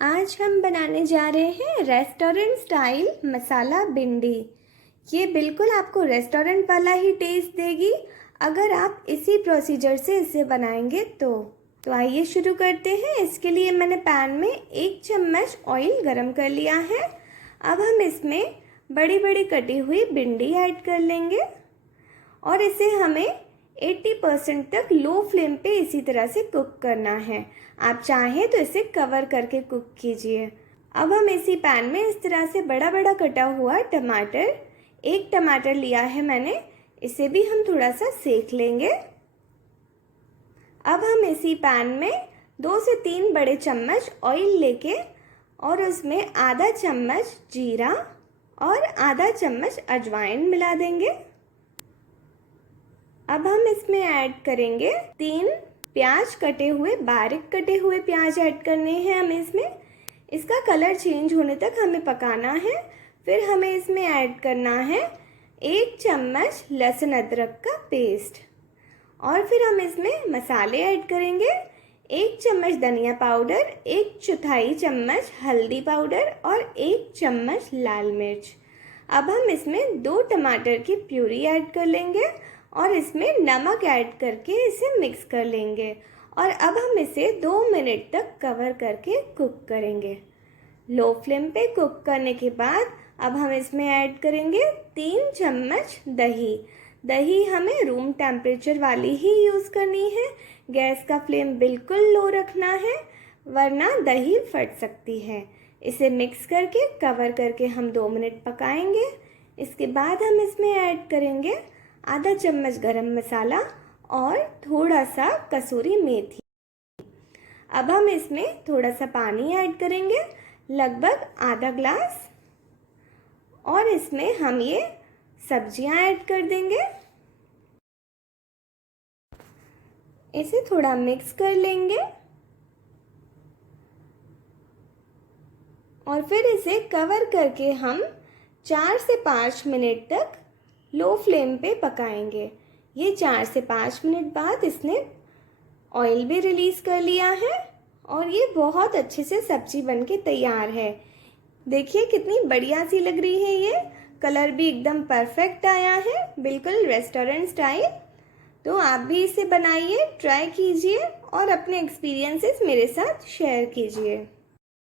आज हम बनाने जा रहे हैं रेस्टोरेंट स्टाइल मसाला भिंडी। ये बिल्कुल आपको रेस्टोरेंट वाला ही टेस्ट देगी अगर आप इसी प्रोसीजर से इसे बनाएंगे तो आइए शुरू करते हैं। इसके लिए मैंने पैन में 1 चम्मच ऑयल गरम कर लिया है। अब हम इसमें बड़ी बड़ी कटी हुई भिंडी ऐड कर लेंगे और इसे हमें 80% तक लो फ्लेम पे इसी तरह से कुक करना है। आप चाहें तो इसे कवर करके कुक कीजिए। अब हम इसी पैन में इस तरह से बड़ा बड़ा कटा हुआ टमाटर, 1 टमाटर लिया है मैंने, इसे भी हम थोड़ा सा सेक लेंगे। अब हम इसी पैन में 2 से 3 बड़े चम्मच ऑयल लेके और उसमें आधा चम्मच जीरा और आधा चम्मच अजवाइन मिला देंगे। अब हम इसमें ऐड करेंगे 3 प्याज कटे हुए, बारीक कटे हुए प्याज ऐड करने हैं हमें इसमें। इसका कलर चेंज होने तक हमें पकाना है। फिर हमें इसमें ऐड करना है 1 चम्मच लहसुन अदरक का पेस्ट और फिर हम इसमें मसाले ऐड करेंगे। 1 चम्मच धनिया पाउडर, 1/4 चम्मच हल्दी पाउडर और 1 चम्मच लाल मिर्च। अब हम इसमें 2 टमाटर की प्यूरी ऐड कर लेंगे और इसमें नमक ऐड करके इसे मिक्स कर लेंगे और अब हम इसे 2 मिनट तक कवर करके कुक करेंगे। लो फ्लेम पे कुक करने के बाद अब हम इसमें ऐड करेंगे 3 चम्मच दही। दही हमें रूम टेम्परेचर वाली ही यूज़ करनी है। गैस का फ्लेम बिल्कुल लो रखना है वरना दही फट सकती है। इसे मिक्स करके कवर करके हम 2 मिनट पकाएंगे। इसके बाद हम इसमें ऐड करेंगे आधा चम्मच गरम मसाला और थोड़ा सा कसूरी मेथी। अब हम इसमें थोड़ा सा पानी ऐड करेंगे, लगभग आधा ग्लास, और इसमें हम ये सब्जियां ऐड कर देंगे। इसे थोड़ा मिक्स कर लेंगे और फिर इसे कवर करके हम 4 से 5 मिनट तक लो फ्लेम पे पकाएंगे। ये 4 से 5 मिनट बाद इसने ऑयल भी रिलीज़ कर लिया है और ये बहुत अच्छे से सब्जी बनके तैयार है। देखिए कितनी बढ़िया सी लग रही है। ये कलर भी एकदम परफेक्ट आया है, बिल्कुल रेस्टोरेंट स्टाइल। तो आप भी इसे बनाइए, ट्राई कीजिए और अपने एक्सपीरियंसेस मेरे साथ शेयर कीजिए।